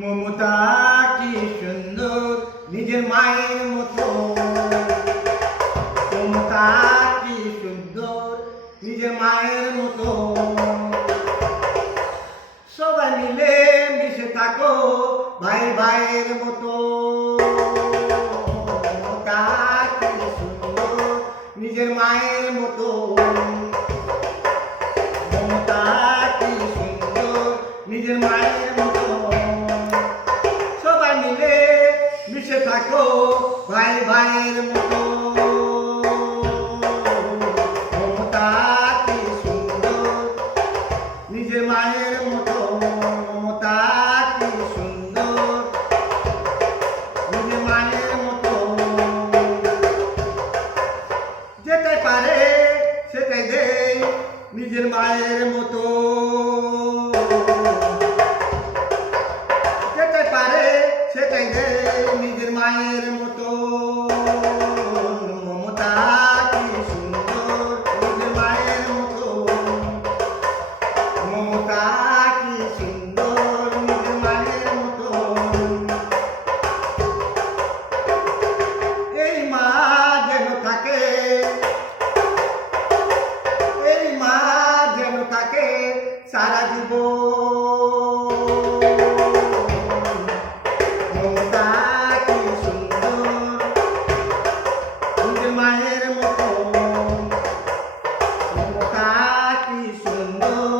মমতা কি সুন্দর নিজের মায়ের মতো। মমতা কি সুন্দর নিজের মায়ের মতো। সবাই মিলে মিশে থাকো ভাই ভাইয়ের মতো। মমতা কি সুন্দর নিজের মায়ের মতো। মমতা কি সুন্দর নিজের মায়ের মতো। সবাই মিলে মিশে থাকো ভাই ভাইয়ের মতো। মমতা কি সুন্দর নিজের মায়ের মতো। মমতা কি সুন্দর নিজের মায়ের মতো। যেটাই পারে সেটাই দেয় নিজের মায়ের মতো। যেটাই পারে সেটাই দেয় নিজের মায়ের মতো। মমতা কি সুন্দর নিজের মায়ের মতো। মমতা কি সুন্দর নিজের মায়ের মতো। এই মা যেন থাকে, এই মা যেন থাকে সারা জীবন। মমতা কি সুন্দর নিজের মায়ের মতো। মমতা কি সুন্দর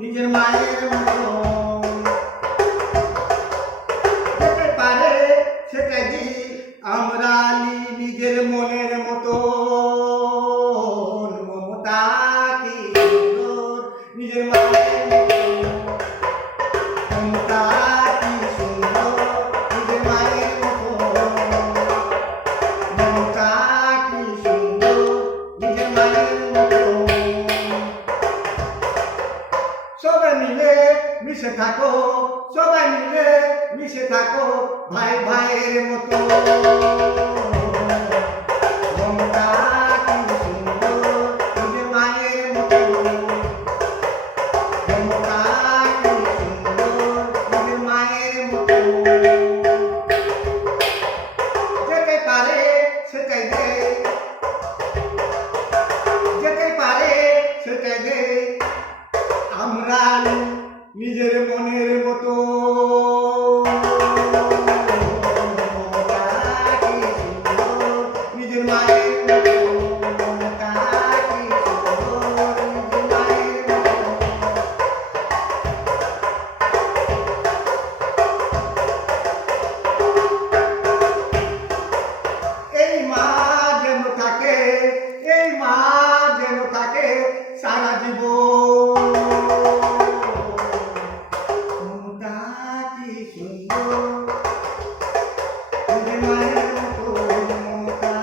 নিজের মায়ের মতো। যেটাই পারে সেটাই দি আমরা নিজের মনের মতো। মমতা কি সুন্দর নিজের মায়ের মতো। মমতা কি সুন্দর নিজের মায়ের মতো। মমতা কি সুন্দর নিজের মায়ের মতো। সবাই মিলে মিশে থাকো, সবাই মিলে মিশে থাকো ভাই ভাইয়ের মতো। মমতা কি সুন্দর নিজের মায়ের মতো। মমতা কি সুন্দর নিজের মায়ের মতো। যেটাই পারে সেটাই দেয়, যেটাই পারে সেটাই দেয় আমরা নিজের মনের মতো। মমতা কি সুন্দর নিজের মায়ের মতো। মমতা কি সুন্দর নিজের মায়ের মতো। এই মা যেন থাকে, এই মা যেন থাকে সারা জীবন। মমতা কি সুন্দর নিজের মায়ের মতো। মমতা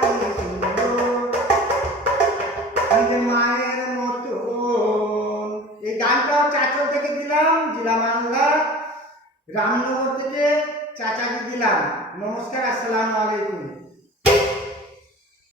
কি সুন্দর নিজের মায়ের মতো। এই গানটাও চাচল থেকে দিলাম, জেলা মালদা, রামনগর থেকে চাচাকে দিলাম। নমস্কার, আসসালামু আলাইকুম।